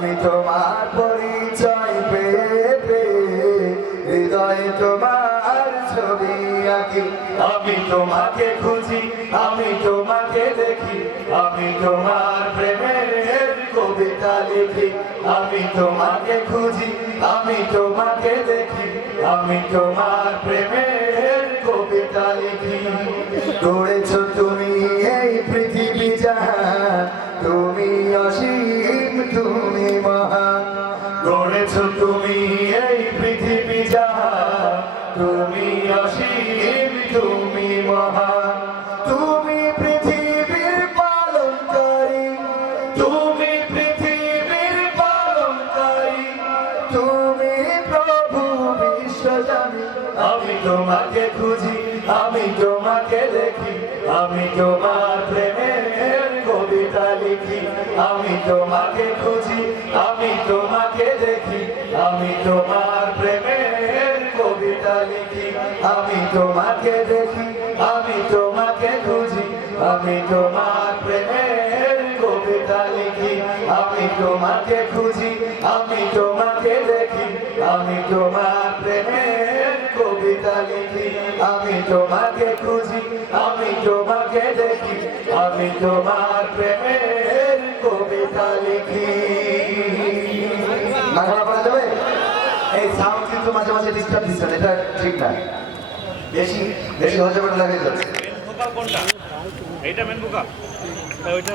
আমি তোমার পরিচয় পেয়ে হৃদয়ে তোমার ছবি আঁকি। আমি তোমাকে খুঁজি, আমি তোমাকে দেখি, আমি তোমার প্রেমের কবিতা লিখি। আমি তোমাকে খুঁজি, আমি তোমাকে দেখি, আমি তোমার প্রেমের কবিতা লিখি। গড়েছ তুমি এই পৃথিবী জাহান, তুমি অসীম, তুমি মহান। গড়েছ তুমি এই পৃথিবী জাহান, তুমি অসীম, তুমি মহান। তুমি পৃথিবীর পালনকারী, তুমি পৃথিবীর পালনকারী, তুমি প্রভু বিশ্বজামী। আমি তোমাকে খুঁজি, আমি তোমাকে দেখি, আমি তোমার প্রেমের কবিতা লিখি। আমি তোমাকে খুঁজি, আমি তোমাকে দেখি, আমি তোমার প্রেমের কবিতা লিখি। আমি তোমাকে দেখি, আমি তোমাকে খুঁজি, আমি তোমার প্রেমের কবিতা লিখি। আমি তোমাকে খুঁজি, আমি তোমাকে দেখি, আমি তোমার প্রেমের কবিতা লিখি। আমি তোমাকে খুঁজি, আমি তোমাকে দেখি, আমি তোমার প্রেমের কবিতা লিখি। বাংলা বলা যাবে? এই সাউন্ড কিন্তু মাঝে মাঝে ডিস্টার্ব দিচ্ছে, এটা ঠিক না। বেশি বেশি হজে লাগে যাচ্ছে। কোনটা? এইটা মেন বোকা। ওইটা